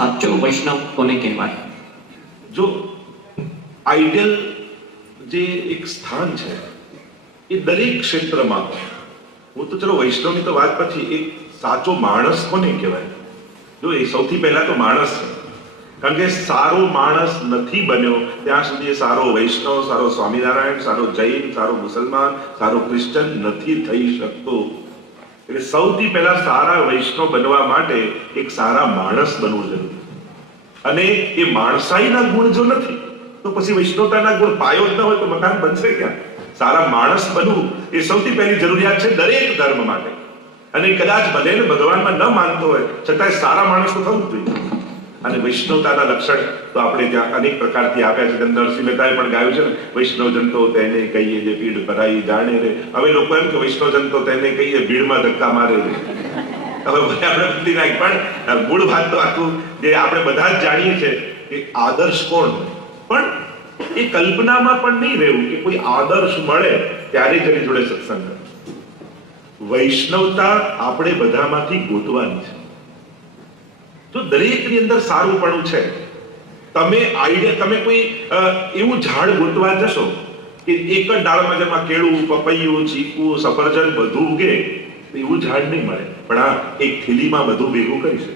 સાચો વૈષ્ણવ કોને કહેવાય? જો આઈડિયલ જે એક સ્થાન છે એ દરેક ક્ષેત્રમાં, હું તો ચલો વૈષ્ણવની તો વાત પછી, એક સાચો માણસ કોને કહેવાય? જો એ સૌથી પહેલા તો માણસ છે, કારણ કે સારો માણસ નથી બન્યો ત્યાં સુધી સારો વૈષ્ણવ, સારો સ્વામિનારાયણ, સારો જૈન, સારો મુસલમાન, સારો ક્રિશ્ચન નથી થઈ શકતો. એટલે સૌથી પહેલા સારા વૈષ્ણવ બનવા માટે એક સારા માણસ બનવું જરૂરી. અને એ માણસાઈના ગુણ જો નથી તો પછી વૈષ્ણવતાના ગુણ પાયો જ ન હોય તો મકાન બનશે ક્યાં? સારા માણસ બનવું એ સૌથી પહેલી જરૂરિયાત છે દરેક ધર્મ માટે. અને કદાચ ભલે ને ભગવાનમાં ન માનતો હોય છતાંય સારા માણસ તો થવું જ જોઈએ. અને વૈષ્ણવતાના લક્ષણ તો આપણે ત્યાં અનેક પ્રકારથી આપ્યા છે. નરસિંહ મહેતાએ પણ ગાયું છે ને, વૈષ્ણવજન તો તેને કહીએ જે પીડ ભરાઈ જાણે રે. હવે લોકો એમ કે વૈષ્ણવજન તો તેને કહીએ ભીડમાં ધક્કા મારે રે. હવે આપણે બધી નાખ, પણ મૂળ વાત તો આખું જે આપણે બધા જ જાણીએ છીએ કે આદર્શ કોણ, પણ એ કલ્પનામાં પણ નહીં રહેવું કે કોઈ આદર્શ મળે ત્યારે જ એની જોડે સત્સંગ કરે. વૈષ્ણવતા આપણે બધામાંથી ગોતવાની છે. જો દરેકની અંદર સારુંપણું છે, તમે કોઈ એવું ઝાડ ગોતવા જશો કે એક જ ડાળમાં જેમાં કેળું, પપૈયું, ચીકુ, સફરજન બધું ઉગે, એવું ઝાડ નહીં મળે. પણ આ એક થેલીમાં બધું ભેગું કરી શકે.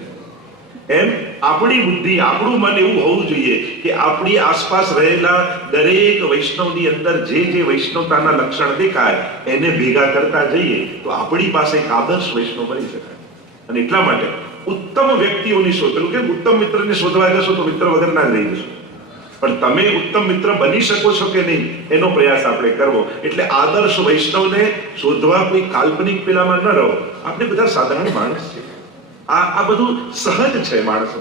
એમ આપણી બુદ્ધિ, આપણું મન એવું હોવું જોઈએ કે આપણી આસપાસ રહેલા દરેક વૈષ્ણવની અંદર જે જે વૈષ્ણવતાના લક્ષણ દેખાય એને ભેગા કરતા જઈએ તો આપણી પાસે એક આદર્શ વૈષ્ણવ બની શકાય. અને એટલા માટે ઉત્તમ વ્યક્તિઓની શોધ, પેલું કે ઉત્તમ મિત્રને શોધવા જશો તો મિત્ર વગરના જ રહી જશો. પણ તમે ઉત્તમ મિત્ર બની શકો છો કે નહીં એનો પ્રયાસ આપણે કરવો. એટલે આદર્શ વૈષ્ણવને શોધવા કોઈ કાલ્પનિક પેલામાં ન રહો. આપણે બધા સાધારણ માણસ છે. આ બધું સહજ છે. માણસ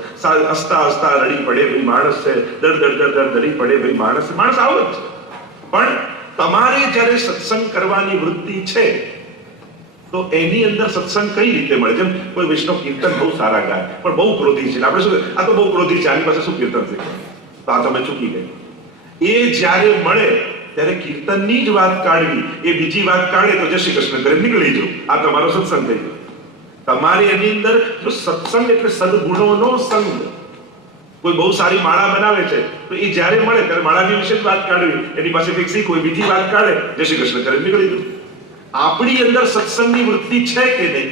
હસતા હસતા રડી પડે ભાઈ માણસ છે, દર દર દર દર રડી પડે ભાઈ માણસ આવો જ છે. પણ તમારે જ્યારે સત્સંગ કરવાની વૃત્તિ છે તો એની અંદર સત્સંગ કઈ રીતે મળે? જેમ કોઈ વૈષ્ણવ કીર્તન બહુ સારા ગાય પણ બહુ ક્રોધી છે, આપણે શું આ તો બહુ ક્રોધી છે, આની પાસે શું કીર્તન છે, તો આ તમે ચૂકી ગઈ. એ જ્યારે મળે ત્યારે કીર્તનની જ વાત કાઢવી, એ બીજી વાત કાઢે તો જય શ્રી કૃષ્ણ કરી નીકળી જવું, આ તમારો સત્સંગ થઈ ગયો. તમારી એની અંદર જો સત્સંગ એટલે સદગુણોનો સંગ. કોઈ બહુ સારી માળા બનાવે છે તો એ જ્યારે મળે ત્યારે માળાની વિશે વાત કાઢવી, એની પાસે શીખી કોઈ બીજી વાત કાઢે જય શ્રી કૃષ્ણ કરી નીકળી જવું. આપણી અંદર સત્સંગની વૃત્તિ છે કે નહીં?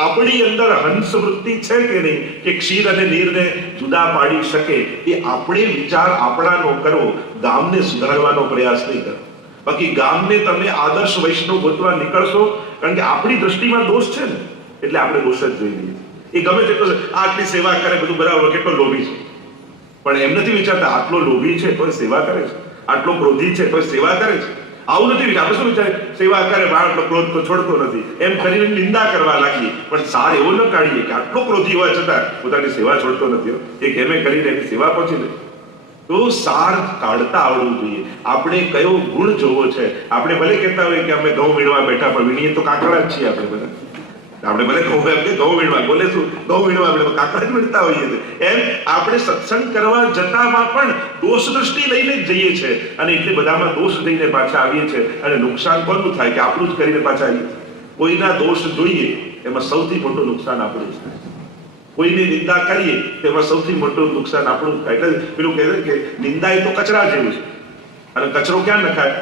આપણી અંદર હંસ વૃત્તિ છે કે નહીં કે ક્ષીર અને નીરને જુદા પાડી શકે? એ આપણે વિચાર આપણાનો કરવો, ગામને સુધારવાનો પ્રયાસ નહીં કરવો. બાકી ગામને તમે આદર્શ વૈષ્ણવ ગોતવા નીકળશો, કારણ કે આપણી દ્રષ્ટિમાં દોષ છે ને એટલે આપણે દોષ જ જોઈ લઈએ. એ ગમે તેટલો આટલી સેવા કરે બધું બરાબર, કેટલો લોભી છે, પણ એમ નથી વિચારતા આટલો લોભી છે તો સેવા કરે છે, આટલો ક્રોધી છે તો સેવા કરે છે. આવું નથી વિચાર. આપણે શું વિચારે સેવા કરે બાળકો ક્રોધ તો છોડતો નથી એમ કરીને નિંદા કરવા લાગીએ. પણ સાર એવો ન કાઢીએ કે આટલો ક્રોધી હોવા છતાં પોતાની સેવા છોડતો નથી, એ કેમે કરીને એની સેવા પહોંચી લે. તો સાર કાઢતા આવડવું જોઈએ. આપણે કયો ગુણ જોવો છે. આપણે ભલે કહેતા હોય કે અમે ઘઉં વીણવા બેઠા, પણ વીણીએ તો કાકડા જ છીએ આપણે બધા. આપણે ભલે ઘઉં વીણવા બોલે શું ઘઉં વીણવા આપણે કાકડા જ વીણતા હોઈએ છીએ. એમ આપણે સત્સંગ કરવા જતામાં પણ દોષ દ્રષ્ટિ લઈને જ જઈએ છીએ, અને એટલે બધામાં દોષ લઈને પાછા આવીએ છીએ. અને નુકસાન કોનું થાય કે આપણું જ કરીને પાછા આવીએ છીએ. કોઈના દોષ જોઈએ એમાં સૌથી મોટું નુકસાન આપણું જ થાય. કોઈની નિંદા કરીએ તેમાં સૌથી મોટું નુકસાન આપણું જ થાય. એટલે પેલું કહે છે કે નિંદા એ તો કચરા જેવું છે, અને કચરો ક્યાં નખાય?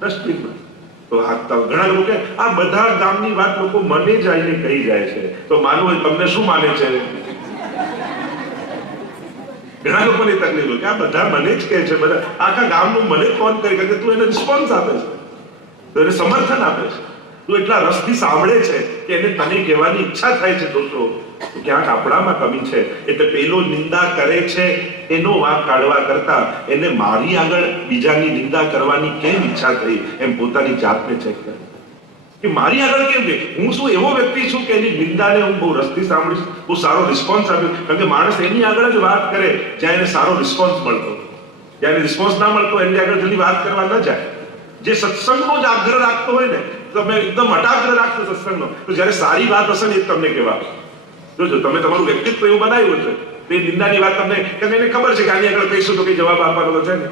ડસ્ટબિનમાં. તો ઘણા લોકો કે આ બધા ગામની વાત લોકો મને જ આવીને કહી જાય છે, તો માનવું હોય તમને શું માને છે? ઘણા લોકોની તકલીફ હોય કે આ બધા મને જ કહે છે, બધા આખા ગામનું મને ફોન કરી કે તું એને રિસ્પોન્સ આપે છે, તો એને સમર્થન આપે છે, તું એટલા રસથી સાંભળે છે કે એને તને કહેવાની ઈચ્છા થાય છે દોસ્તો, તો ક્યાંક આપણામાં કમી છે. એટલે પેલો નિંદા કરે છે એનો વાંક કાઢવા કરતા એને મારી આગળ બીજાની નિંદા કરવાની કેમ ઈચ્છા થઈ એમ પોતાની જાતને ચેક કરે કે મારી આગળ કેમ કે હું શું એવો વ્યક્તિ છું કે એની નિંદાને હું બહુ રસથી સાંભળીશ, બહુ સારો રિસ્પોન્સ આપ્યો. કારણ કે માણસ એની આગળ જ વાત કરે જ્યાં એને સારો રિસ્પોન્સ મળતો. જ્યાં રિસ્પોન્સ ના મળતો એની આગળ જલ્દી વાત કરવા ન જાય. જે સત્સંગનો જ આગ્રહ રાખતો હોય ને, તમે એકદમ અટાગ્રહ રાખશો સત્સંગનો, તો જ્યારે સારી વાત હશે ને એ તમને કહેવા. જોજો તમે તમારું વ્યક્તિત્વ એવું બનાવ્યું છે તો એ નિંદાની વાત તમને, કારણ એને ખબર છે કે આની આગળ કહીશું તો કઈ જવાબ આપવાનો છે ને.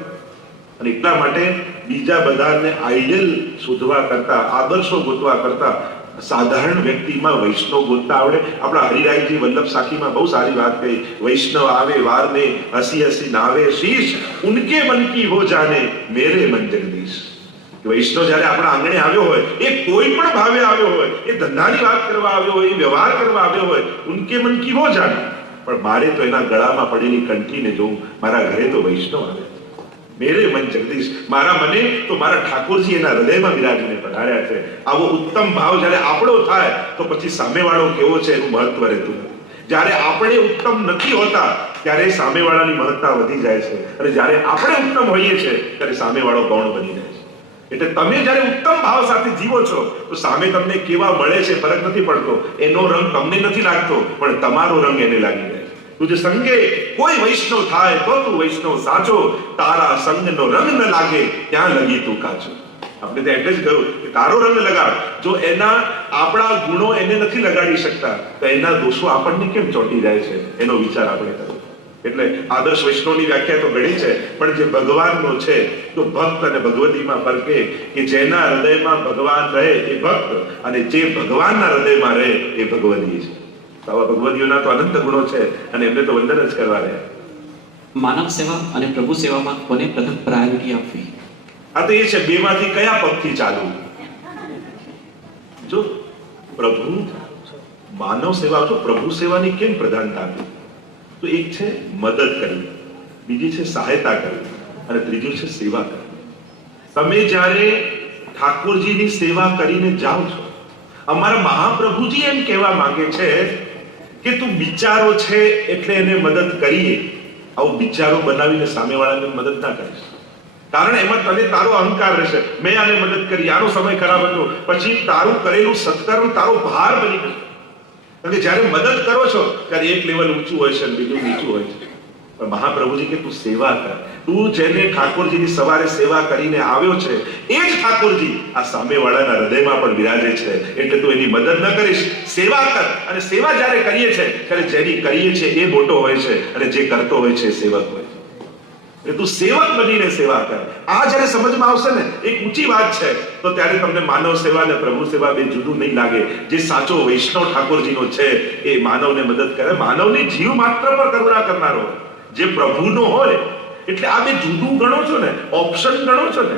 અને એટલા માટે બીજા બધાને આઈડિયલ શોધવા કરતા, આદર્શો ગોતવા કરતા સાધારણ વ્યક્તિમાં વૈષ્ણવ ગોતતા આવડે. આપણા હરિરાયજી વલ્લભ સાખીમાં બહુ સારી વાત કહી, વૈષ્ણવ આવે વારને હસી હસી નાવે શીશ, ઉનકે મન કી હો જાને મેરે મન જગદીશ. વૈષ્ણવ જયારે આપણા આંગણે આવ્યો હોય, એ કોઈ પણ ભાવે આવ્યો હોય, એ ધંધાની વાત કરવા આવ્યો હોય, એ વ્યવહાર કરવા આવ્યો હોય, ઉનકે મન કી હો જાને, પણ મારે તો એના ગળામાં પડેલી કંઠીને જોઉં. મારા ઘરે તો વૈષ્ણવ આવે, મેરે મન જગદીશ, મારા મને તો મારા ઠાકોરજી એના હૃદયમાં વિરાજીને પધાર્યા છે. આવો ઉત્તમ ભાવ જ્યારે આપણો થાય તો પછી સામેવાળો કેવો છે એનું મહત્વ રહેતું નથી. જ્યારે આપણે ઉત્તમ નથી હોતા ત્યારે સામેવાળાની મહત્તા વધી જાય છે, અને જ્યારે આપણે ઉત્તમ હોઈએ છીએ ત્યારે સામેવાળો ગૌણ બની જાય છે. એટલે તમે જ્યારે ઉત્તમ ભાવ સાથે જીવો છો તો સામે તમને કેવા મળે છે ફરક નથી પડતો. એનો રંગ તમને નથી લાગતો, પણ તમારો રંગ એને લાગી જાય. તુજે સંગે કોઈ વૈષ્ણવ થાય તો તું વૈષ્ણવ સાચો, તારા સંગનો રંગ ન લાગે ત્યાં લગી તું કાચો. આપણે ત્યાં એટલે જ કહ્યું કે તારો રંગ લગાડ. જો એના આપણા ગુણો એને નથી લગાડી શકતા તો એના દોષો આપણને કેમ ચોંટી જાય છે, એનો વિચાર આપણે કરવો. એટલે આદર્શ વૈષ્ણવની વ્યાખ્યા તો ઘણી છે, પણ જે ભગવાનનો છે તો ભક્ત અને ભગવતીમાં ફરક એ કે જેના હૃદયમાં ભગવાન રહે એ ભક્ત, અને જે ભગવાનના હૃદયમાં રહે એ ભગવતી છે. આવા ભગવતીઓના તો અનંત ગુણો છે, અને એમને તો વંદન જ કરવા રહ્યા. માનવ સેવા અને પ્રભુ સેવામાં કોને પ્રથમ પ્રાયોરિટી આપવી? આ તો એ છે, બેમાંથી કયા પગથી ચાલવું. જો પ્રભુ માનવ સેવા, જો પ્રભુ સેવાની કેમ પ્રધાનતા આપી? તો એક છે મદદ કરવી, બીજી છે સહાયતા કરવી, અને ત્રીજું છે સેવા કરવી. તમે જ્યારે ઠાકોરજીની સેવા કરીને જાઓ છો, અમારા મહાપ્રભુજી એમ કહેવા માંગે છે કે તું બિચારો છે એટલે એને મદદ કરીએ. આવો બિચારો બનાવીને સામેવાળાને મદદ ના કરીશ, કારણ એમાં તને તારો અહંકાર રહેશે. મેં આને મદદ કરી, આનો સમય ખરાબ હતો, પછી તારું કરેલું સત્કર્મ તારો ભાર બની જશે. કારણ કે જ્યારે મદદ કરો છો ત્યારે એક લેવલ ઊંચું હોય છે, બીજું નીચું હોય છે. પણ મહાપ્રભુજી કે તું સેવા કર. તું જેને ઠાકોરજીની સવારે સેવા કરીને આવ્યો છે એ જ ઠાકોરજી આ સામેવાળાના હૃદયમાં પણ બિરાજે છે. એટલે તું એની મદદ ન કરીશ, સેવા કર. અને સેવા જ્યારે કરીએ છે ત્યારે જેની કરીએ છે એ મોટો હોય છે, અને જે કરતો હોય છે એ સેવક હોય છે. એટલે તું સેવક બનીને સેવા કર. આ જ્યારે સમજમાં આવશે ને, એક ઊંચી વાત છે, તો ત્યારે તમને માનવ સેવા અને પ્રભુ સેવા બે જુદું નહીં લાગે. જે સાચો વૈષ્ણવ ઠાકોરજીનો છે એ માનવને મદદ કરે, માનવની જીવ માત્ર પર કરુણા કરનારો હોય. જે પ્રભુનો હોય એટલે આ બે જુદું ગણો છો ને, ઓપ્શન ગણો છો ને.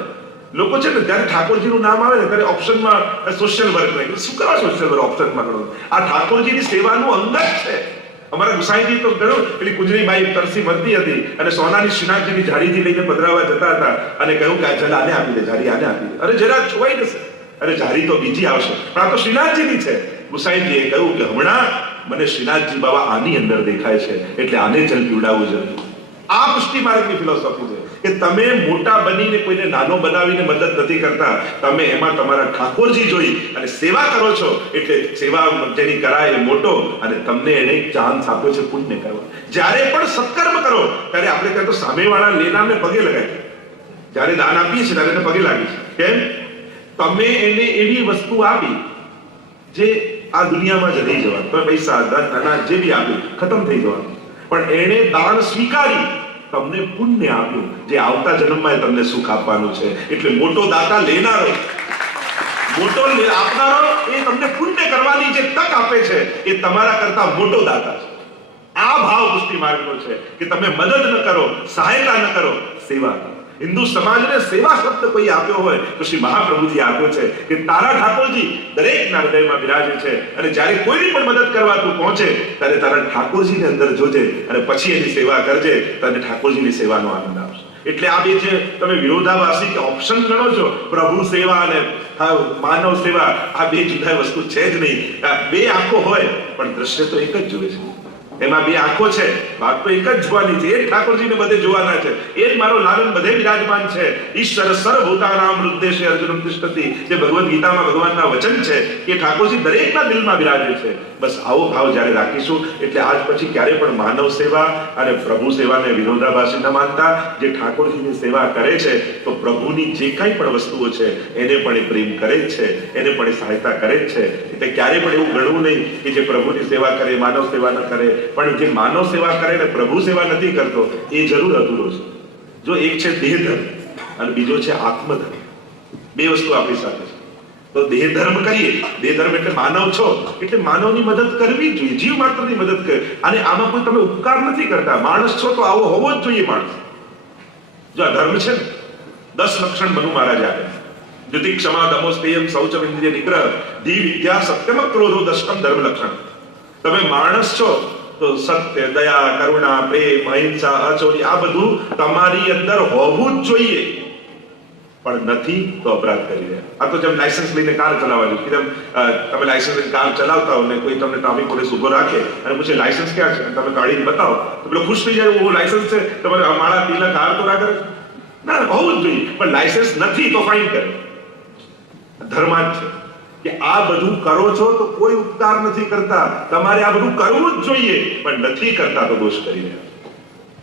લોકો છે ને જ્યારે ઠાકોરજીનું નામ આવે ને ત્યારે ઓપ્શનમાં સોશિયલ વર્ક નહીં. શું કરવા સોશિયલ વર્ક ઓપ્શનમાં ગણો? આ ઠાકોરજીની સેવાનું અંગ જ છે. અમારા ગુસાઈજી તો ગણો, પેલી કુંજરીબાઈ તરસી મરતી હતી અને સોનાની શ્રીનાથજીની જાળીથી લઈને પધરાવા જતા હતા, અને કહ્યું કે આ જલ આને આપી દે, જાળી આને આપી દે. અરે જરા છોવાઈ જશે, અરે જાળી તો બીજી આવશે, પણ આ તો શ્રીનાથજીની છે. ગુસાઈજીએ કહ્યું કે હમણાં મને શ્રીનાથજી બાબા આની અંદર દેખાય છે, એટલે આને જલ પીવડાવવું જરૂરી. આ પુષ્ટિ માર્ગની ફિલોસોફી છે કે તમે મોટા બનીને કોઈને નાનો બનાવીને મદદ નથી કરતા, તમે એમાં તમારા ઠાકોરજી જોઈ અને સેવા કરો છો. એટલે સેવા જેની કરાય એ મોટો, અને તમને એને એક ચાન્સ આપ્યો છે પુણ્ય કરવા. જ્યારે પણ સત્કર્મ કરો ત્યારે આપણે ત્યાં તો સામેવાળા લેનારને પગે લગાય. જ્યારે દાન આપીએ છીએ ત્યારે એને પગે લાગી છે. કેમ? તમે એને એવી વસ્તુ આપી જે આ દુનિયામાં જ રહી જવાનું. તો પૈસા, ધન, અનાજ જે બી આપ્યું ખતમ થઈ જવાનું, પણ એણે દાન સ્વીકારી તમને પુણ્ય આપ્યું જે આવતા જન્મમાં તમને સુખ આપવાનું છે. એટલે મોટો દાતા લેનારો, મોટો આપનારો એ તમને પુણ્ય કરવાની જે તક આપે છે એ તમારા કરતા મોટો દાતા છે. આ ભાવ પુષ્ટિ માર્ગનો છે કે તમે મદદ ન કરો, સહાયતા ન કરો, સેવા કરો. હિન્દુ સમાજને સેવા શબ્દ કોઈ આપ્યો હોય તો શ્રી મહાપ્રભુજી આપ્યો છે કે તારા ઠાકોરજી દરેકના હૃદયમાં બિરાજે છે, અને જ્યારે કોઈની પણ મદદ કરવા તું પહોંચે ત્યારે તારા ઠાકોરજીને અંદર જોજે, અને પછી એની સેવા કરજે. તને ઠાકોરજીની સેવાનો આનંદ આવશે. એટલે આ બે જે તમે વિરોધાભાસી કે ઓપ્શન ગણો છો, પ્રભુ સેવા અને માનવ સેવા, આ બે જુદા વસ્તુ છે જ નહીં. બે આંખો હોય પણ દ્રશ્ય તો એક જ જુએ છે. એમાં બે આંખો છે, વાત તો એક જ જોવાની છે. એ ઠાકોરજીને બધે જોવાના છે. એ જ મારો લાલન બધે વિરાજમાન છે. ઈશ્વર સર્વભૂતાનામ હૃદયે અર્જુનમ તિષ્ઠતિ, જે ભગવદ્ ગીતામાં ભગવાનના વચન છે કે ઠાકોરજી દરેકના દિલમાં બિરાજે છે. બસ આવો ભાવ જ્યારે રાખીશું એટલે આજ પછી ક્યારે પણ માનવ સેવા અને પ્રભુ સેવાને વિરોધાભાસી ન માનતા. જે ઠાકોરજીની સેવા કરે છે તો પ્રભુની જે કંઈ પણ વસ્તુઓ છે એને પણ એ પ્રેમ કરે જ છે, એને પણ એ સહાયતા કરે જ છે. એટલે ક્યારે પણ એવું ગણવું નહીં કે જે પ્રભુની સેવા કરે માનવ સેવા ન કરે. પણ જે માનવ સેવા કરે ને પ્રભુ સેવા નથી કરતો એ જરૂર અધૂરો છે. જો એક છે દેહ ધર્મ અને બીજો છે આત્મધર્મ, બે વસ્તુ આપણી સાથે છે. તો દેહ ધર્મ કરીએ, દેહ ધર્મ એટલે માનવ છો એટલે માનવની મદદ કરવી જ જોઈએ, જીવ માત્રની મદદ કરે. અને આમાં કોઈ તમે ઉપકાર નથી કરતા, માણસ છો તો આવો હોવો જ જોઈએ માણસ. જો આ ધર્મ છે ને, 10 લક્ષણ મનુ મહારાજ આપે. દ્યુતિ ક્ષમા દમો સ્તેયમ શૌચમ ઇન્દ્રિય નિગ્રહ ધી વિદ્યા સત્યમ ક્રોધો દશકમ ધર્મ લક્ષણ. તમે માણસ છો તો સત્ય, દયા, કરુણા, પ્રેમ, અહિંસા, અચોરી આ બધું તમારી અંદર હોવું જ જોઈએ. પણ નથી તો અપરાધ કરી રહ્યા. આ તો જેમ લાયસન્સ લઈને કાર ચલાવવાનું કે તમે લાયસન્સ લઈને કાર ચલાવતા હો ને કોઈ તમને ટ્રાફિક પોલીસ ઉભો રાખે અને પૂછે લાયસન્સ ક્યાં છે, તમે કાઢીને બતાવો તો પેલો ખુશ થઈ જાય, હું લાયસન્સ છે, તમારે મારા તિલક હાર તો ના કરે. ના, હોવું જ જોઈએ. પણ લાયસન્સ નથી તો ફાઇન કરે. ધર્મ જ છે કે આ બધું કરો છો તો કોઈ ઉપકાર નથી કરતા, તમારે આ બધું કરવું જ જોઈએ, પણ નથી કરતા તો દોષ કરી રહ્યા.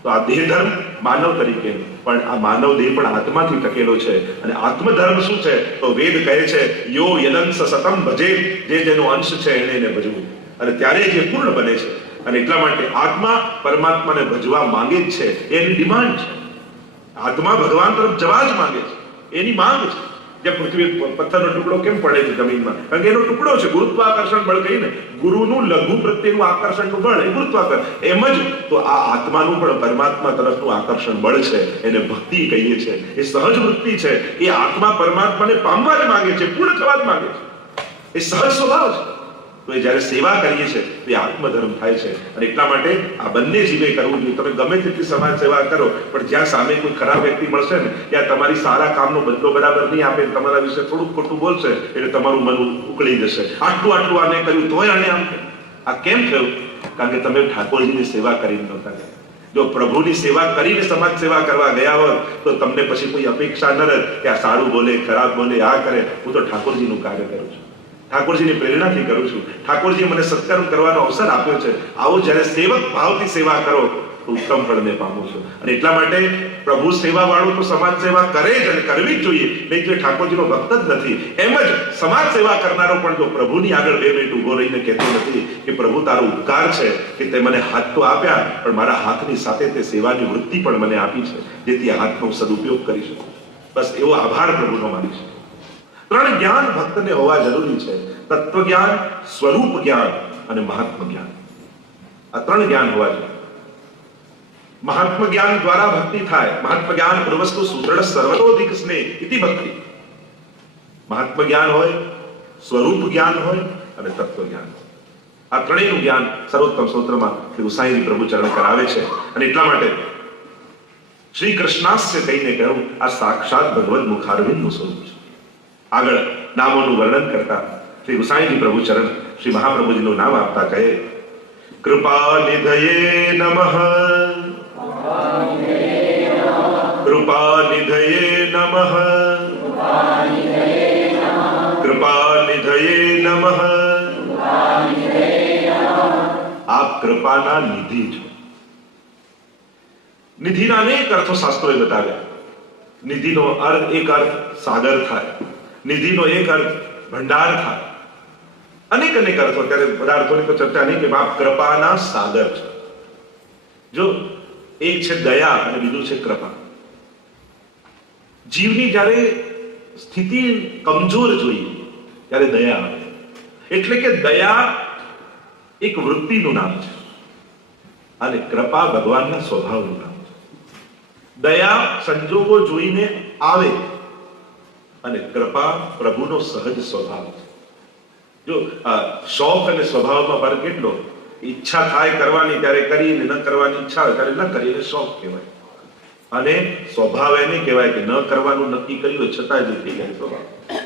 તો આ દેહ ધર્મ માનવ તરીકે, પણ આ માનવ દેહ પણ આત્માથી ટકેલો છે. અને આત્મધર્મ શું છે તો વેદ કહે છે યો યદંશ સતમ ભજે, જે જેનો અંશ છે એને ભજવું. અને ત્યારે જે પૂર્ણ બને છે. અને એટલા માટે આત્મા પરમાત્માને ભજવા માંગે જ છે, એની ડિમાન્ડ છે. આત્મા ભગવાન તરફ જવા જ માંગે છે, એની માંગ છે. જેમ પૃથ્વી પથ્થરનો ટુકડો કેમ પડે છે જમીનમાં, કારણ કે એનો ટુકડો છે. ગુરુત્વાકર્ષણ બળ કહીને, ગુરુનું લઘુ પ્રત્યેનું આકર્ષણનું બળ એ ગુરુત્વાકર્ષણ. એમ જ તો આ આત્માનું પણ પરમાત્મા તરફનું આકર્ષણ બળ છે, એને ભક્તિ કહીએ છીએ. એ સહજ વૃત્તિ છે. એ આત્મા પરમાત્માને પામવા જ માંગે છે, પૂર્ણ થવા જ માંગે છે. એ સહજ સ્વભાવ છે. તો એ જ્યારે સેવા કરીએ છીએ તો એ આત્મધર્મ થાય છે. અને એટલા માટે આ બંને જીવે કરવું જોઈએ. તમે ગમે તેટલી સમાજ સેવા કરો, પણ જ્યાં સામે કોઈ ખરાબ વ્યક્તિ મળશે ને, ત્યાં તમારી સારા કામનો બદલો બરાબર નહીં આપે, તમારા વિશે થોડુંક ખોટું બોલશે એટલે તમારું મન ઉકળી જશે. આટલું આને કર્યું તોય આને આમ. આ કેમ થયું? કારણ કે તમે ઠાકોરજીની સેવા કરીને નહોતા ગયા. જો પ્રભુની સેવા કરીને સમાજ સેવા કરવા ગયા હોત તો તમને પછી કોઈ અપેક્ષા ન રહે કે આ સારું બોલે, ખરાબ બોલે, આ કરે. હું તો ઠાકોરજીનું કાર્ય કરું છું, ઠાકોરજીની પ્રેરણાથી કરું છું. ઠાકોરજીએ મને સત્કર્મ કરવાનો અવસર આપ્યો છે. આવો જ્યારે સેવક ભાવથી સેવા કરો તો ઉત્તમ ફળને પામો છો. અને એટલા માટે પ્રભુ સેવા વાળો તો સમાજ સેવા કરે જ અને કરવી જ જોઈએ, નહીં તો ઠાકોરજીનો ભક્ત જ નથી. એમ જ સમાજ સેવા કરનારો પણ જો પ્રભુની આગળ 2 મિનિટ ઉભો રહીને કહેતો નથી કે પ્રભુ તારો ઉપકાર છે કે તે મને હાથ તો આપ્યા, પણ મારા હાથની સાથે તે સેવાની વૃત્તિ પણ મને આપી છે, જેથી આ હાથનો સદુપયોગ કરી શકું. બસ એવો આભાર પ્રભુનો માનીશ. 3 જ્ઞાન ભક્તને હોવા જરૂરી છે: તત્વ જ્ઞાન, સ્વરૂપ જ્ઞાન અને મહાત્મ જ્ઞાન. આ 3 જ્ઞાન હોવા જોઈએ. મહાત્મ જ્ઞાન દ્વારા ભક્તિ થાય. મહાત્મ જ્ઞાન પૂર્વસ્તુ સુદૃઢ સર્વતોધિક સ્નેહ ઇતિ ભક્તિ. મહાત્મ જ્ઞાન હોય, સ્વરૂપ જ્ઞાન હોય અને તત્વ જ્ઞાન. આ ત્રણેયનું જ્ઞાન સર્વોત્તમ સ્તોત્રમાં શ્રી ઉસાઈજી પ્રભુ ચરણ કરાવે છે. અને એટલા માટે શ્રી કૃષ્ણાસ્ય કહીને કહ્યું આ સાક્ષાત ભગવદ મુખારવિંદનું સ્વરૂપ છે. આગળ નામોનું વર્ણન કરતા શ્રી ગુસાઈજી પ્રભુ ચરણ શ્રી મહાપ્રભુજીનું નામ આપતા કહે કૃપા નિધયે નમઃ, કૃપા નિધયે નમઃ, કૃપા નિધયે નમઃ. આપ કૃપાના નિધિ છો. નિધિના અનેક અર્થો શાસ્ત્રોએ બતાવ્યા. નિધિનો અર્થ, એક અર્થ સાગર થાય, નિધિનો એક અર્થ ભંડાર થાય, અનેક અર્થો. ત્યારે બધા અર્થોની તો ચર્ચા નહીં કે બાપ કૃપાના સાગર છે. જો એક છે દયા અને બીજું છે કૃપા. જીવની જ્યારે સ્થિતિ કમજોર જોઈએ ત્યારે દયા આવે. એટલે કે દયા એક વૃત્તિનું નામ છે અને કૃપા ભગવાનના સ્વભાવનું નામ છે. દયા સંજોગો જોઈને આવે અને કૃપા પ્રભુનો સહજ સ્વભાવ છે. જો શોખ અને સ્વભાવમાં ફરક કેટલો. ઈચ્છા થાય કરવાની ત્યારે કરી, ન કરવાની ઈચ્છા હોય ત્યારે ન કરી, એટલે શોખ કહેવાય. અને સ્વભાવ એને કહેવાય કે ન કરવાનું નક્કી કર્યું હોય છતાં જ થઈ જાય સ્વભાવ.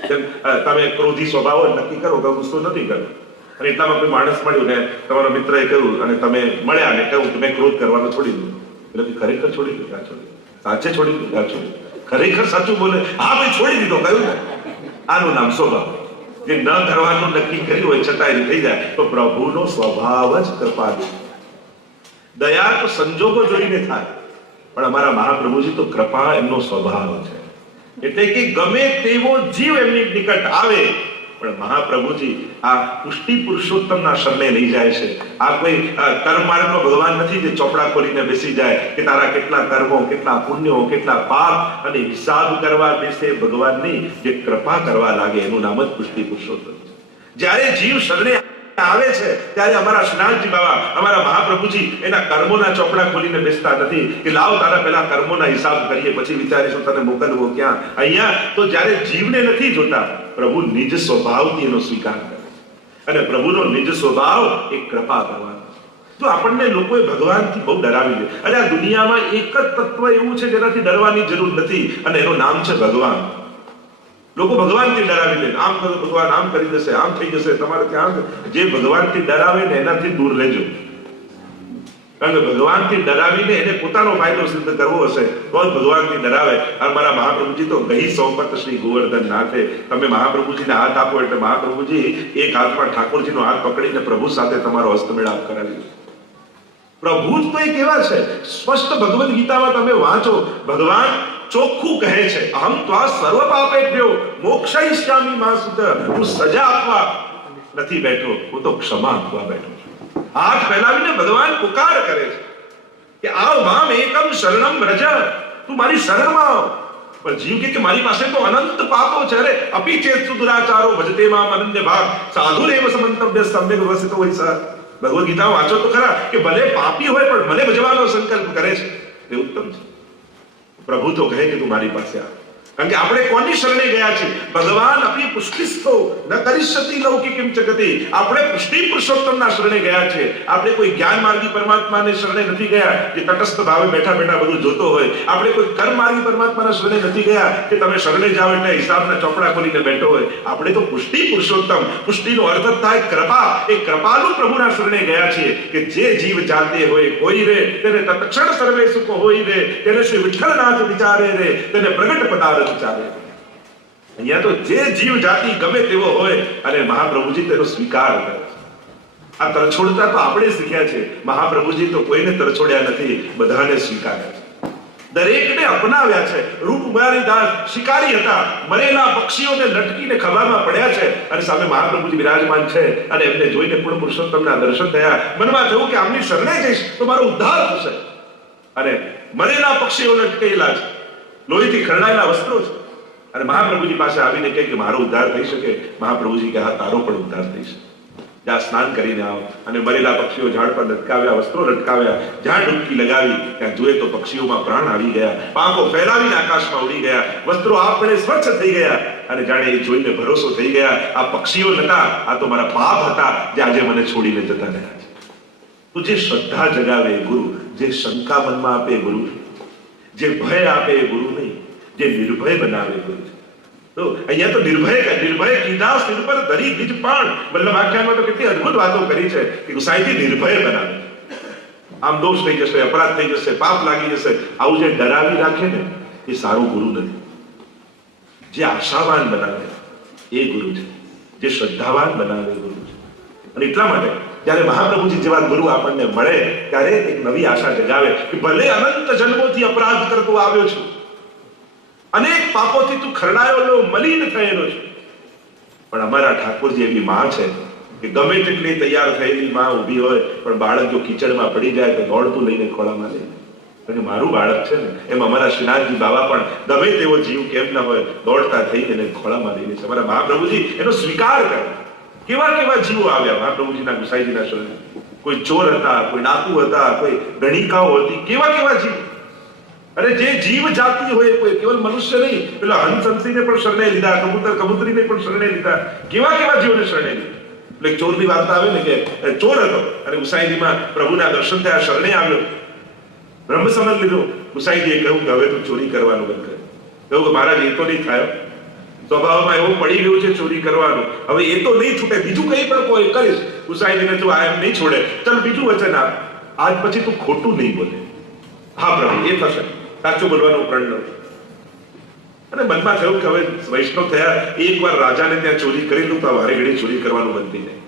જેમ તમે ક્રોધી સ્વભાવ હોય નક્કી કરો કે ગુસ્સો નથી કરવો, અને એટલામાં કોઈ માણસ મળ્યું ને તમારો મિત્રએ કહ્યું અને તમે મળ્યા ને કહ્યું કે મેં ક્રોધ કરવાનું છોડી દીધું, એટલે ખરેખર છોડી દીધું? આ છોડી, સાચે છોડી દીધું? આ છોડી, ખરેખર સાચું બોલે હા ભાઈ છોડી દીધો કહ્યું ને. આનું નામ સ્વભાવ. જે ન કરવાનું નક્કી કર્યું હોય છતાં થઈ જાય તો પ્રભુનો સ્વભાવ જ કૃપા. દયા તો સંજોગો જોઈને થાય, પણ અમારા મહાપ્રભુજી તો કૃપા એમનો સ્વભાવ છે. એટલે કે ગમે તેવો જીવ એમની નિકટ આવે પણ મહાપ્રભુજી આ પુષ્ટિ પુરુષોત્તમના શરણે લઈ જાય છે. આ કોઈ કર્મ માર્ગનો ભગવાન નથી જે ચોપડા ખોલીને બેસી જાય કે તારા કેટલા કર્મો, કેટલા પુણ્યો, કેટલા પાપ અને હિસાબ કરવા બેસે ભગવાન નહીં. જે કૃપા કરવા લાગે એનું નામ જ પુષ્ટિ પુરુષોત્તમ છે. જ્યારે જીવ શરણે આવે છે ત્યારે અમારા શ્રીનાથજી બાબા, અમારા મહાપ્રભુજી એના કર્મોના ચોપડા ખોલીને બેસતા નથી કે લાવ તારા પેલા કર્મોના હિસાબ કરીએ પછી વિચારીશું તને મોકલવો ક્યાં. અહીંયા તો જ્યારે જીવને નથી જોતા, પ્રભુ નિજ સ્વભાવથી એનો સ્વીકાર કરે અને પ્રભુનો નિજ સ્વભાવ એ કૃપા કરવાનો. જો આપણને લોકોએ ભગવાનથી બહુ ડરાવી દે, અને આ દુનિયામાં એક જ તત્વ એવું છે જેનાથી ડરવાની જરૂર નથી અને એનું નામ છે ભગવાન. લોકો ભગવાનથી ડરાવી દે, આમ કરો ભગવાન આમ કરી દેશે, આમ થઈ જશે તમારે ત્યાં. જે ભગવાનથી ડરાવે ને એનાથી દૂર રહેજો. કારણ કે ભગવાનથી ડરાવીને એને પોતાનો ફાયદો સિદ્ધ કરવો હશે તો જ ભગવાનથી ડરાવે. અને મારા મહાપ્રભુજી તો ગઈ સોપત શ્રી ગોવર્ધન નાથે. તમે મહાપ્રભુજીને હાથ આપો એટલે મહાપ્રભુજી એક હાથમાં ઠાકોરજીનો હાથ પકડીને પ્રભુ સાથે તમારો હસ્તમેળાપ કરાવી. પ્રભુ જ તો એક એવા છે, સ્પષ્ટ ભગવદ ગીતામાં તમે વાંચો, ભગવાન ચોખ્ખું કહે છે, અહમ ત્વા સર્વ પાપેભ્યો મોક્ષયિષ્યામિ મા સુત. હું સજા આપવા નથી બેઠો, હું તો ક્ષમા આપવા બેઠો છું. હાથ ફેલાવીને ભગવાન પુકાર કરે છે કે આવ મામ એકમ શરણમ વ્રજ, તું મારી શરણમાં આવ. પણ જીવ કે મારી પાસે તો અનંત પાપો છે. અરે અપી ચેત સુદુરાચારો ભજતે મામ અનન્ય ભાગ સાધુરેવ સમંતવ્ય સમ્યક વ્યવસ્થિત હોય. સર ભગવદ ગીતા વાંચો તો ખરા કે ભલે પાપી હોય પણ મને ભજવાનો સંકલ્પ કરે છે, એ ઉત્તમ છે. પ્રભુ તો કહે કે તું મારી પાસે આવ. કારણ કે આપણે કોની શરણે ગયા છીએ? ભગવાન અપી પુષ્ટિસ્થો ન કરિષ્યતિ લૌકિકમ જગતે. આપણે પુષ્ટિ પુરુષોત્તમના શરણે ગયા છીએ. આપણે કોઈ જ્ઞાન માર્ગી પરમાત્માને શરણે નથી ગયા જે તટસ્થ ભાવે બેઠા બેઠા બધું જોતો હોય. આપણે કોઈ કર્મ માર્ગી પરમાત્માના શરણે નથી ગયા કે તમે શરણે જાઓ એટલે હિસાબના ચોપડા ખોલીને બેઠો હોય. આપણે તો પુષ્ટિ પુરુષોત્તમ, પુષ્ટિનો અર્થ થાય કૃપા, એ કૃપાલુ પ્રભુના શરણે ગયા છીએ કે જે જીવ જાતે હોય કોઈ રે તેને તત્ક્ષણ સર્વે સુખ હોય રે, તેને શ્રી વિઠ્ઠલનાથ વિચારે રે, તેને પ્રગટ પદાર્થ ચાલે. અહીંયા તો જે જીવ જાતિ ગમે તેવો હોય અને મહાપ્રભુજી તેનો સ્વીકાર કરે. આ તરછોડતા તો આપણે શીખ્યા છે, મહાપ્રભુજી તો કોઈને તરછોડ્યા નથી, બધાને સ્વીકારે છે, દરેકને અપનાવ્યા છે. રૂપમારી દાસ શિકારી હતા, મરેલા પક્ષીઓને લટકીને ખભામાં પડ્યા છે અને સામે મહાપ્રભુજી બિરાજમાન છે અને એમને જોઈને પૂર્ણ પુરુષોત્તમના દર્શન થયા. મનમાં થયું કે આમની શરણે જઈશ તો મારો ઉદ્ધાર થશે. અને મરેલા પક્ષીઓ લટકેલા છે, લોહીથી ખરડાયેલા વસ્ત્રો છે અને મહાપ્રભુજી પાસે આવીને કહે કે મારો ઉદ્ધાર થઈ શકે. મહાપ્રભુજી કહે હા, તારો પણ ઉદ્ધાર થઈ શકે. જ્યાં સ્નાન કરીને આવો. અને મરેલા પક્ષીઓ ઝાડ પર લટકાવ્યા, વસ્ત્રો લટકાવ્યા, જ્યાં ડૂબકી લગાવી ત્યાં જોઈએ તો પક્ષીઓમાં પ્રાણ આવી ગયા, પાંખો ફેલાવીને આકાશમાં ઉડી ગયા, વસ્ત્રો આપણે સ્વચ્છ થઈ ગયા અને જાણે એ જોઈને ભરોસો થઈ ગયા આ પક્ષીઓ નતા, આ તો મારા પાપ હતા જે આજે મને છોડીને જતા રહ્યા છે. તો જે શ્રદ્ધા જગાવે એ ગુરુ, જે શંકા મનમાં આપે એ ગુરુ, જે ભય આપે એ ગુરુ નહીં, જે નિર્ભય બનાવે ગુરુ છે. તો અહીંયા તો નિર્ભય કીધા સિર પર ધરી ગીજ પાણ. વલ્લભાખ્યાનમાં તો કેટલી અદ્ભુત વાતો કરી છે કે ગુસાઈથી નિર્ભય બનાવે. આમ દોષ થઈ જશે, અપરાધ થઈ જશે, પાપ લાગી જશે, આવું જે ડરાવી રાખે ને એ સારું ગુરુ નથી. જે આશાવાન બનાવે એ ગુરુ છે, જે શ્રદ્ધાવાન બનાવે એ ગુરુ છે. અને એટલા માટે જ્યારે મહાપ્રભુજી જેવા ગુરુ આપણને મળે ત્યારે એક નવી આશા જગાવે કે ભલે અનંત જન્મોથી અપરાધ કરતો આવ્યો છું, અનેક પાપોથી તું ખરડાયેલો મલિન થયેલો છે, પણ અમારા ઠાકોરજી એવી માં છે કે ગમે તેટલી તૈયાર થયેલી માં ઊભી હોય પણ બાળક જો કીચડમાં પડી જાય તો દોડતું લઈને ખોળામાં લે. કારણ કે મારું બાળક છે ને, એમ અમારા શ્રીનાથજી બાબા પણ ગમે તેવો જીવ કેમ ન હોય દોડતા થઈને એને ખોળામાં લઈને છે. અમારા મહાપ્રભુજી એનો સ્વીકાર કરે. કેવા કેવા જીવો આવ્યા મહાપ્રભુજીના ગુસાઈજીના શરણે. કોઈ ચોર હતા, કોઈ ડાકુ હતા, કોઈ ગણિકાઓ હતી, કેવા કેવા જીવ. અરે જે જીવ જાતિ હોય, કોઈ કેવલ મનુષ્ય નહીં, પેલા હંસને પણ શરણે લીધા, કબૂતરીને પણ શરણે લીધા, કેવા કેવા જીવોને શરણે લીધા. એટલે ચોરની વાર્તા આવે ને કે ચોર હતો અને ગુસાઈજીમાં પ્રભુના દર્શન થયા, શરણે આવ્યો, બ્રહ્મ સમજ લીધો. ગુસાઈજીએ કહ્યું કે હવે તું ચોરી કરવાનું બંધ કર. કહ્યું કે મહારાજ એ તો નહીં થાય, સ્વભાવમાં એવું પડી ગયું છે ચોરી કરવાનું, હવે એ તો નહીં છૂટે, બીજું કંઈ પણ કોઈ કરીશ. ગુસાઈજીને તું આ એમ નહીં છોડે, ચાલ બીજું વચન આપ, આજ પછી તું ખોટું નહીં બોલે. હા પ્રભુ, એ થશે, સાચું બોલવાનું પ્રણ નથી. અને મનમાં થયું કે હવે વૈષ્ણવ થયા, એકવાર રાજાને ત્યાં ચોરી કરી લઉં તો વારે ઘડી ચોરી કરવાનું બંધ થઈ જાય.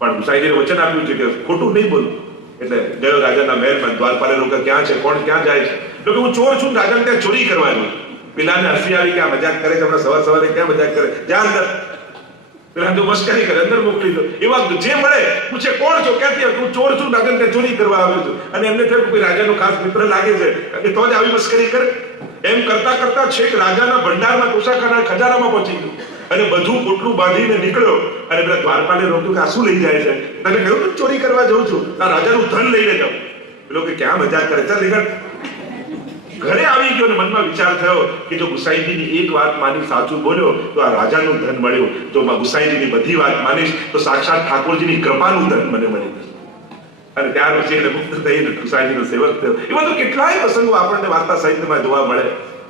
પણ ગુસાઈજીને વચન આપ્યું છે કે ખોટું નહીં બોલું. એટલે ગયો રાજાના મહેલમાં, દ્વારપાલે લોકો ક્યાં છે, કોણ ક્યાં જાય છે. એટલે હું ચોર છું, રાજાને ત્યાં ચોરી કરવા ગયો. પેલાને હસી આવી કે આ મજાક કરે છે, હમણાં સવારે ક્યાં મજાક કરે, જ્યાં અંદર. પેલા તો મસ્કરી કરે, અંદર મોકલી દો. એવા જે મળે પૂછે કોણ છો, ક્યાંથી આવ્યો? હું ચોર છું, નાગન કે ચોરી કરવા આવ્યો છું. અને એમને થયું કે કોઈ રાજાનો ખાસ મિત્ર લાગે છે કે તો જ આવી મસ્કરી કરે. એમ કરતા કરતા છેક રાજાના ભંડારમાં તોષાખાના ખજાનામાં પહોંચી ગયું અને બધું પોટલું બાંધીને નીકળ્યો. અને પેલા દ્વારપાલે રોક્યું કે આ શું લઈ જાય છે? તને કહ્યું તું ચોરી કરવા જઉં છું, આ રાજાનું ધન લઈને જાઉં. પેલો કે ક્યાં મજાક કરે, ચાલ નીકળ. ઘરે આવી ગયો અને મનમાં વિચાર થયો કે જો ગુસાઈજીની એક વાત માની સાચું બોલ્યો તો આ રાજાનું ધન મળ્યું, જો ગુસાઈજીની બધી વાત માનીશ તો સાક્ષાત ઠાકોરજીની કૃપાનું ધન મને મળી જશે. અને ત્યાર પછી એને મુક્ત થઈને ગુસાઈજીનો સેવક થયો. એવા તો કેટલાય પ્રસંગો આપણને વાર્તા સાહિત્યમાં જોવા મળે.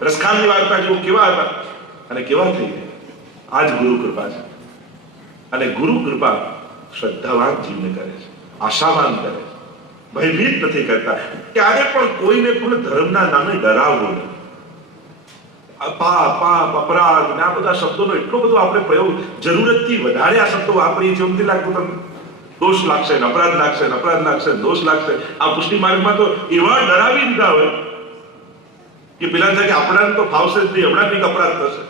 રસખાનની વાર્તા જો કેવા હતા અને કેવા થઈ ગયા. આજ ગુરુ કૃપા છે. અને ગુરુ કૃપા શ્રદ્ધાવાન જીવને કરે છે, આશાવાન કરે છે, ભયભીત નથી કરતા. ક્યારે પણ કોઈને પણ ધર્મના નામે ડરાવવો નહીં. પાપ, અપરાધ ને આ બધા શબ્દોનો એટલો બધો આપણે પ્રયોગ જરૂરતથી વધારે આ શબ્દો વાપરીએ છીએ. નથી લાગતું તમને? દોષ લાગશે, અપરાધ લાગશે, અપરાધ લાગશે, દોષ લાગશે. આ પુષ્ટિ માર્ગમાં તો એવા ડરાવી દીધા હોય કે પેલા થાય કે આપણાને તો ફાવશે જ નહીં, હમણાં કંઈક અપરાધ થશે.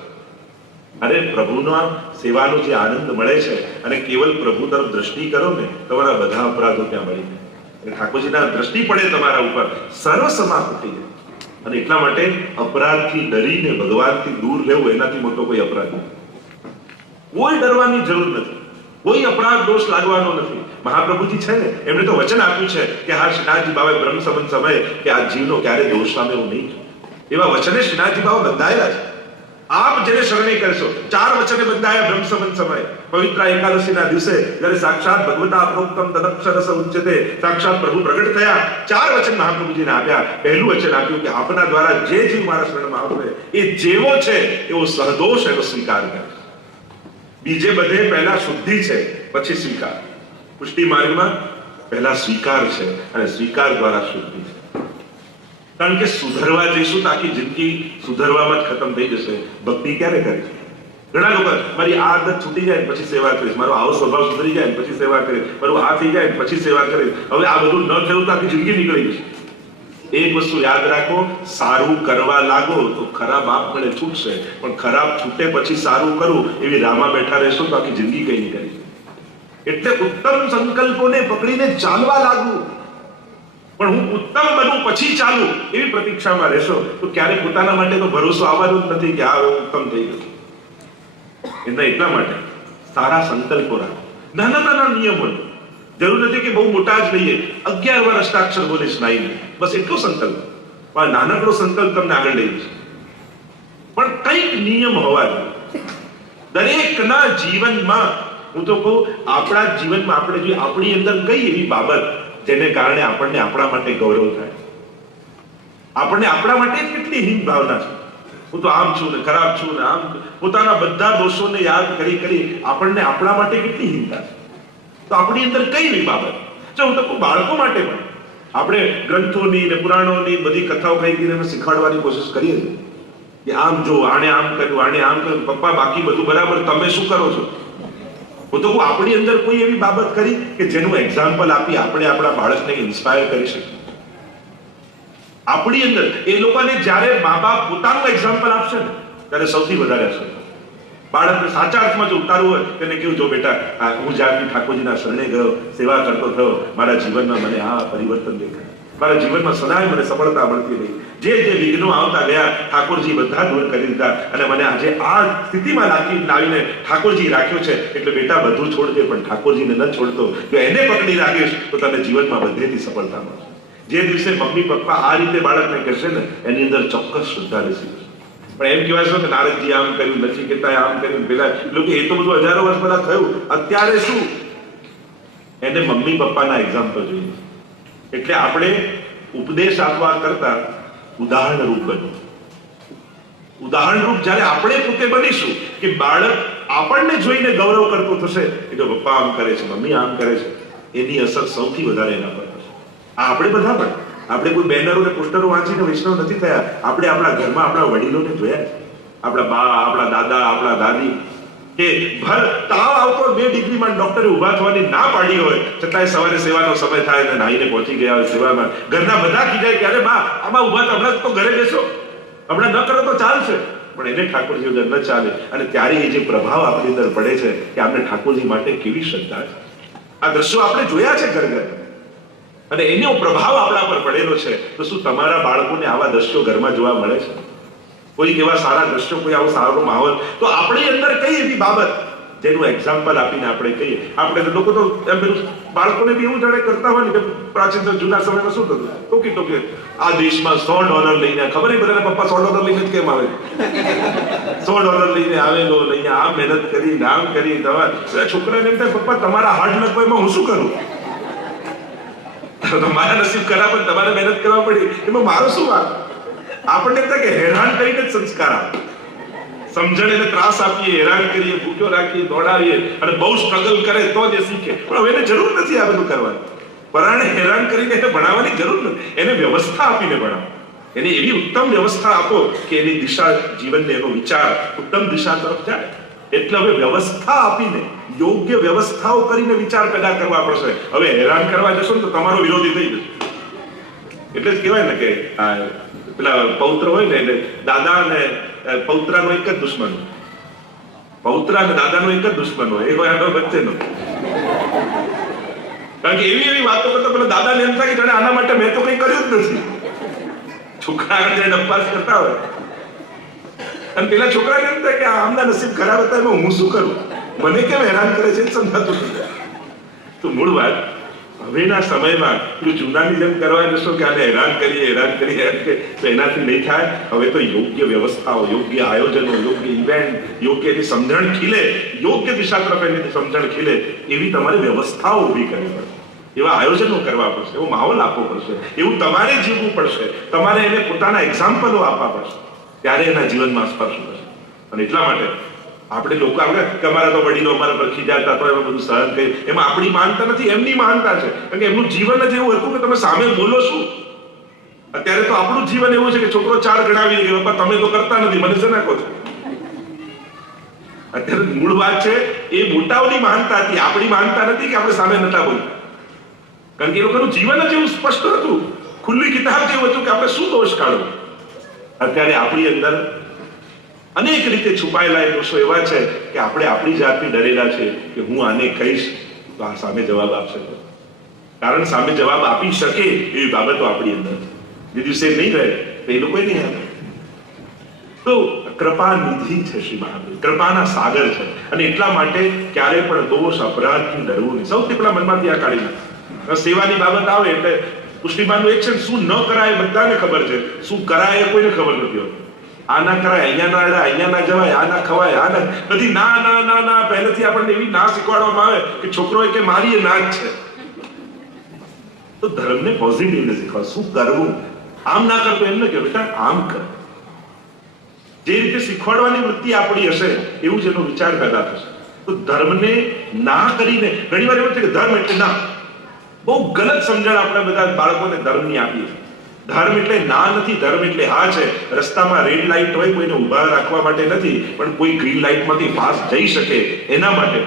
અરે પ્રભુના સેવાનો જે આનંદ મળે છે અને કેવલ પ્રભુ તરફ દ્રષ્ટિ કરો ને, તમારા બધા અપરાધો ત્યાં મળી જાય. ઠાકોરજીના દ્રષ્ટિ પડે તમારા ઉપર, સર્વ સમાપ્ત થઈ જાય. અને એટલા માટે અપરાધથી ડરીને ભગવાનથી દૂર રહેવું એનાથી મોટો કોઈ અપરાધ નથી. કોઈ ડરવાની જરૂર નથી, કોઈ અપરાધ દોષ લાગવાનો નથી. મહાપ્રભુજી છે ને, એમણે તો વચન આપ્યું છે કે હા શ્રીનાથજી બાબાએ બ્રહ્મ સંબંધ સમયે કે આ જીવનો ક્યારે દોષ સામે એવું નહીં. એવા વચને શ્રીનાથજી બાબા બંધાયેલા છે. આપ જેને શરણે કરશો, 4 વચને બંધાયા બ્રહ્મ સંબંધ સમયે. પવિત્ર એકાદશીના દિવસે જ્યારે સાક્ષાત ભગવતા પ્રોક્તમ તદક્ષરસ ઉચ્યતે, સાક્ષાત પ્રભુ પ્રગટ થયા, 4 વચન મહાપ્રભુજીને આપ્યા. પહેલું વચન આપ્યું કે આપના દ્વારા જે જીવ મારા શરણમાં આવશે એ જેવો છે એવો સહદોષ એનો સ્વીકાર કરે. બીજે બધે પહેલા શુદ્ધિ છે, પછી સ્વીકાર. પુષ્ટિ માર્ગમાં પહેલા સ્વીકાર છે અને સ્વીકાર દ્વારા શુદ્ધિ છે. કારણ કે સુધરવા જઈશું તો આખી જિંદગી સુધરવામાં જ ખતમ થઈ જશે. ભક્તિ ક્યારે કરીશ? ઘણા લોકો મારી આ આદત છૂટી જાય પછી સેવા કરીશ, મારો આવો સ્વભાવ સુધરી જાય પછી સેવા કરીશ, મારું આ થઈ જાય પછી સેવા કરીશ. હવે આ બધું ન થયું તો આખી જિંદગી નીકળી જશે. એક વસ્તુ યાદ રાખો, સારું કરવા લાગો તો ખરાબ આપમેળે છૂટશે, પણ ખરાબ છૂટે પછી સારું કરું એવી રામા બેઠા રહેશો તો આખી જિંદગી કઈ નહીં કરી. એટલે ઉત્તમ સંકલ્પોને પકડીને ચાલવા લાગવું, પણ હું ઉત્તમ બનું પછી ચાલુ એવી પ્રતીક્ષામાં રહેશો તો ક્યારેક પોતાના માટે તો ભરોસો આવવાનો જ નથી કે આ ઉત્તમ થઈ ગયું. એટલા માટે સારા સંકલ્પો રાખો, નાના નાના નિયમો. જરૂર નથી કે બહુ મોટા જ લઈએ, 11 વાર અષ્ટાક્ષર બોલીશ નાઈને, બસ એટલો સંકલ્પ. પણ નાનકડો સંકલ્પ તમને આગળ લઈ જશે. પણ કંઈક નિયમ હોવા જોઈએ દરેકના જીવનમાં. હું તો કહું આપણા જીવનમાં આપણે જોઈએ આપણી અંદર કઈ એવી બાબત જેને કારણે આપણને આપણા માટે ગૌરવ થાય. આપણને આપણા માટે કેટલી હીન ભાવના છે. હું તો આમ છું ને ખરાબ છું ને આમ, પોતાના બધા દોષોને યાદ કરી કરી આપણને આપણા માટે કેટલી હીનતા છે. તો આપણી અંદર કઈ એવી બાબત છે? હું તો કહું બાળકો માટે પણ આપણે ગ્રંથોની ને પુરાણોની બધી કથાઓ કહી કરીને શીખવાડવાની કોશિશ કરીએ છીએ કે આમ જો આને આમ કર્યું, આને આમ કર્યું, પપ્પા બાકી બધું બરાબર, તમે શું કરો છો? હું તો આપણી અંદર કોઈ એવી બાબત કરી કે જેનું એક્ઝામ્પલ આપી આપણે આપણા બાળકને ઇન્સ્પાયર કરી શકીએ. આપણી અંદર એ લોકોને જ્યારે મા બાપ પોતાનું એક્ઝામ્પલ આપશે ને ત્યારે સૌથી વધારે અસર. બાળકને સાચા અર્થમાં જો ઉતારવું હોય તેને કેવું, જો બેટા હું જ્યારથી ઠાકોરજીના શરણે ગયો, સેવા કરતો થયો, મારા જીવનમાં મને આ પરિવર્તન દેખાય, મારા જીવનમાં સદાય મને સફળતા મળતી રહી, જે જે વિઘ્નો આવતા ગયા ઠાકોરજી બધા દૂર કરી દીધા અને મને આજે આ સ્થિતિમાં લાવીને ઠાકોરજી રાખ્યો છે. એટલે બેટા બધું છોડજે પણ ઠાકોરજીને ન છોડતો. જો એને પકડી રાખીશ તો તને જીવનમાં બધેથી સફળતા મળશે. જે દિવસે મમ્મી પપ્પા આ રીતે બાળકને કહેશે ને એની અંદર ચોક્કસ શ્રદ્ધા રહેશે. પણ એમ કહેવાય છે કે નારદજી આમ કર્યું, નચિકેતાએ આમ કર્યું, પેલા લોકો એ તો બધું હજારો વર્ષ પહેલા થયું, અત્યારે શું? એને મમ્મી પપ્પાના એક્ઝામ્પલ જોઈએ. એટલે આપણે ઉપદેશ આપવા કરતા ઉદાહરણ રૂપ બનવું. ઉદાહરણ રૂપ જ્યારે આપણે પોતે બનીશું કે બાળક આપણને જોઈને ગૌરવ કરતો થશે કે જો પપ્પા આમ કરે છે, મમ્મી આમ કરે છે, એની અસર સૌથી વધારે એના પર થશે. આપણે બધા પણ આપણે કોઈ બેનરો ને પોસ્ટરો વાંચીને વૈષ્ણવ નથી થયા. આપણે આપણા ઘરમાં આપણા વડીલોને જોયા છે, આપણા બા, આપણા દાદા, આપણા દાદી, કે ભર તાવ આવતો 2 ડિગ્રીમાં ડોક્ટરે ઊભા થવાની ના પાડી હોય છતાંય સવારે સેવાનો સમય થાય અને નાહીને પહોંચી ગયા હોય સેવામાં. ઘરના બધા કીધા કે અરે બા આમાં ઊભા તો હમણાં તો ઘરે બેસો, હમણાં ન કરો તો ચાલશે. પણ એને ઠાકોરજી વગર ન ચાલે. અને ત્યારે એ જે પ્રભાવ આપણી અંદર પડે છે કે આપણે ઠાકોરજી માટે કેવી શ્રદ્ધા છે. આ દ્રશ્યો આપણે જોયા છે ઘર ઘર, અને એનો પ્રભાવ આપણા પર પડેલો છે. તો શું તમારા બાળકોને આવા દ્રશ્યો ઘરમાં જોવા મળે છે? કોઈ એવા સારા દ્રશ્યો, કોઈ આવો સારો માહોલ? તો આપણી અંદર કઈ એવી બાબત જેનું એક્ઝામ્પલ આપીને આપણે કહીએ. આપણે લોકો તો એમ પેલું બાળકોને બી એવું જાણે કરતા હોય ને કે પ્રાચીન જૂના સમયમાં શું થતું, ટોકી ટોકી આ દેશમાં $100 લઈને, ખબર નહીં બધાના પપ્પા $100 લઈને જ કેમ આવે, $100 લઈને આવેલો, લઈને આ મહેનત કરી, નામ કરી. છોકરાને એમ થાય પપ્પા તમારા હાર્ડ નક એમાં હું શું કરું, મારા નસીબ ખરાબ પણ તમારે મહેનત કરવા પડી, એમાં મારો શું વાત? આપણને એમ થાય કે હેરાન કરીને જ સંસ્કાર આપે, સમજણ એને ત્રાસ આપીએ, હેરાન કરીએ, ભૂખ્યો રાખીએ, દોડાવીએ, અને બહુ સ્ટ્રગલ કરે તો જ એ શીખે. પણ હવે એને જરૂર નથી આ બધું કરવાની. પરાણે હેરાન કરીને એને ભણાવવાની જરૂર નથી. એને વ્યવસ્થા આપીને ભણાવો. એને એવી ઉત્તમ વ્યવસ્થા આપો કે એની દિશા, જીવનને એનો વિચાર ઉત્તમ દિશા તરફ જાય. એટલે હવે વ્યવસ્થા આપીને, યોગ્ય વ્યવસ્થાઓ કરીને વિચાર પેદા કરવા પડશે. હવે હેરાન કરવા જશો ને તો તમારો વિરોધી થઈ જશે. એટલે જ કહેવાય ને કે પેલા પૌત્ર હોય ને, એટલે દાદા અને પૌત્રાનો એક જ દુશ્મન, પૌત્ર અને દાદાનો એક જ દુશ્મન હોય, એ હોય આનો વચ્ચેનો. કારણ કે એવી એવી વાતો કરતા પેલા દાદાને એમ થાય કે જાણે આના માટે મેં તો કંઈ કર્યું જ નથી. છોકરા આગળ ડપ્પાસ કરતા હોય અને પેલા છોકરાને એમ થાય કે આમના નસીબ ખરાબ હતા, એમાં હું શું કરું, મને કેમ હેરાન કરે છે સમજાતું નથી. તો મૂળ વાત, હવેના સમયમાં જૂનાની જેમ કરવા જશો કે આને હેરાન કરીએ તો એનાથી નહીં થાય. હવે તો યોગ્ય વ્યવસ્થાઓ, યોગ્ય આયોજનો, યોગ્ય ઇવેન્ટ, યોગ્ય એની સમજણ ખીલે, યોગ્ય દિશા તરફ એની સમજણ ખીલે એવી તમારે વ્યવસ્થાઓ ઊભી કરવી પડશે. એવા આયોજનો કરવા પડશે, એવો માહોલ આપવો પડશે, એવું તમારે જીવવું પડશે, તમારે એને પોતાના એક્ઝામ્પલો આપવા પડશે. ત્યારે એના જીવનમાં સ્પર્શ થશે. અને એટલા માટે આપણે લોકો આપણે અમારા તો વડીલો અમારા પર ખીજાતા તો એમાં બધું સહન કરી, એમાં આપણી માનતા નથી, એમની માનતા છે. કારણ કે એમનું જીવન જ એવું હતું કે તમે સામે બોલો શું. અત્યારે તો આપણું જીવન એવું છે કે છોકરો 4 ગણાવી દે, પપ્પા તમે તો કરતા નથી, મને શું નાખો છો. અત્યારે મૂળ વાત છે એ મોટાઓની માનતા હતી, આપણી માનતા નથી કે આપણે સામે નતા બોલતા. કારણ કે એ લોકોનું જીવન જ એવું સ્પષ્ટ હતું, ખુલ્લી કિતાબ જેવું હતું કે આપણે શું દોષ કાઢવો. અત્યારે આપણી અંદર અનેક રીતે છુપાયેલા દોષો એવા છે કે આપણે આપણી જાતથી ડરેલા છે કે હું આને કહીશ તો આ સામે જવાબ આપશે, કારણ સામે જવાબ આપી શકે એવી બાબતો આપણી અંદર જે દિવસે નહીં રહે તો એ લોકો નહીં આવે. તો કૃપા નિધિ છે શ્રી મહાદેવ, કૃપાના સાગર છે. અને એટલા માટે ક્યારે પણ દોષ, અપરાધથી ડરવું નહીં. સૌથી પહેલા મનમાંથી આ કાઢી નાખો. સેવાની બાબત આવે એટલે પુષ્ટિમાનનું એક છે, શું ન કરાય બધાને ખબર છે, શું કરાય એ કોઈને ખબર નથી હોતી. આ ના કરાય, અહીંયા ના અડાય, અહીંયા ના જવાય, આ ના ખવાય, આ ના બધી ના ના ના ના પહેલેથી આપણને એવી ના શીખવાડવામાં આવે કે છોકરો કે મારી એ ના જ છે. તો ધર્મને પોઝિટિવલી શીખવા, શું કરવું, આમ ના કરતો એમ ન કે બેટા આમ કર. જે રીતે શીખવાડવાની વૃત્તિ આપણી હશે એવું જ એનો વિચાર પેદા થશે. તો ધર્મને ના કરીને ઘણી વાર એવું છે કે ધર્મ એટલે ના, બહુ ગલત સમજણ આપણે બધા બાળકોને ધર્મની આપીએ. ધર્મ એટલે ના નથી, ધર્મ એટલે હા છે. રસ્તામાં રેડ લાઇટ હોય, કોઈને ઉભા રાખવા માટે નથી, પણ કોઈ ગ્રીન લાઇટમાંથી પાસ જઈ શકે એના માટે.